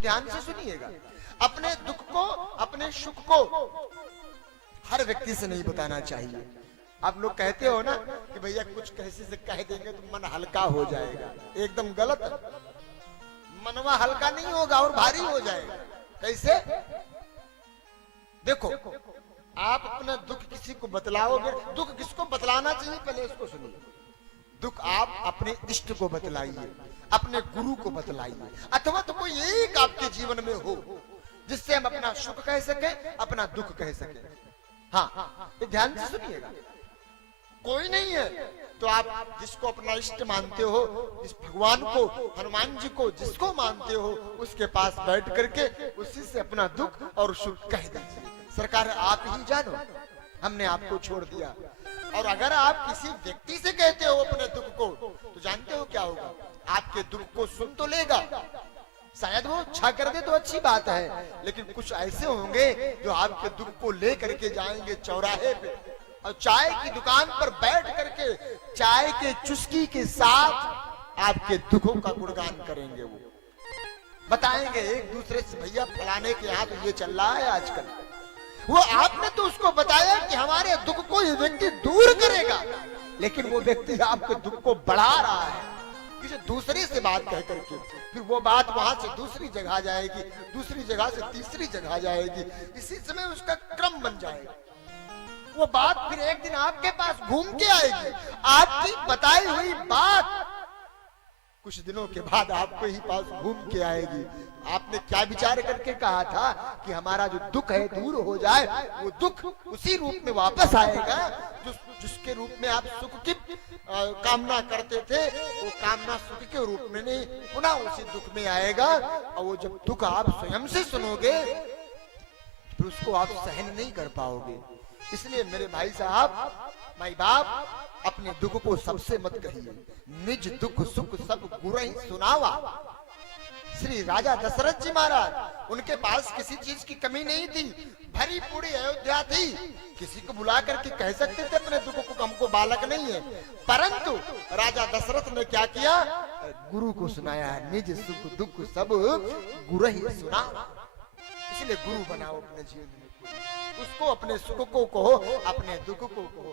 ध्यान से सुनिएगा। अपने दुख को, अपने सुख को हर व्यक्ति से नहीं बताना चाहिए। आप लोग कहते हो ना कि भैया कुछ कैसे से कह देंगे तो मन हल्का हो जाएगा, एकदम गलत। मनवा हल्का नहीं होगा और भारी हो जाएगा। कैसे? देखो, आप अपना दुख किसी को बतलाओगे, दुख किसको बतलाना चाहिए पहले इसको सुनिए। दुख आप अपने इष्ट को बतलाइए, अपने गुरु को बतलाइए, अथवा तो कोई एक आपके जीवन में हो जिससे हम अपना सुख कह सके, अपना दुख कह सके। हाँ, ये ध्यान से सुनिएगा। कोई नहीं है तो आप जिसको अपना इष्ट मानते हो, इस भगवान को, हनुमान जी को जिसको मानते हो, उसके पास बैठ करके उसी से अपना दुख और सुख कह दीजिए। सरकार आप ही जानो, हमने आपको छोड़ दिया। और अगर आप किसी व्यक्ति से कहते हो अपने दुख को, तो जानते हो क्या होगा? आपके दुख को सुन तो लेगा, शायद वो अच्छा कर दे तो अच्छी बात है, लेकिन कुछ ऐसे होंगे जो आपके दुख को ले करके जाएंगे चौराहे पे और चाय की दुकान पर बैठ करके चाय के चुस्की के साथ आपके दुखों का गुणगान करेंगे। वो बताएंगे एक दूसरे से, भैया फलाने के यहाँ तो ये चल रहा है आजकल। वो आपने तो उसको बताया कि हमारे दुख को ये व्यक्ति दूर करेगा, लेकिन वो व्यक्ति आपके दुख को बढ़ा रहा है किसी दूसरे से बात कह करके। फिर वो बात वहां से दूसरी जगह जाएगी, दूसरी जगह से तीसरी जगह जाएगी, इसी समय उसका क्रम बन जाएगा। वो बात फिर एक दिन आपके पास घूम के आएगी। आपकी बताई हुई बात कुछ दिनों के बाद आपके ही पास घूम के आएगी। आपने क्या विचार करके कहा था कि हमारा जो दुख है दूर हो जाए, वो दुख उसी रूप में वापस आएगा जिसके रूप में आप सुख की कामना करते थे। वो कामना सुख के रूप में नहीं, पुनः उसी दुख में आएगा। और वो जब दुख आप स्वयं से सुनोगे फिर उसको आप सहन नहीं कर पाओगे। इसलिए मेरे भाई साहब, माई बाप, अपने दुख को सबसे मत कहिए। निज दुख सुख सब गुरहि सुनावा। श्री राजा दशरथ जी महाराज, उनके पास किसी चीज की कमी नहीं थी, भरी पूरी अयोध्या थी। किसी को बुला करके कह सकते थे अपने दुख को, हमको बालक नहीं है, परंतु राजा दशरथ ने क्या किया? गुरु को सुनाया। निज सुख दुख सब गुरहि सुनावा। इसलिए गुरु बनाओ अपने जीवन में, उसको अपने सुख को कहो, अपने दुख को कहो।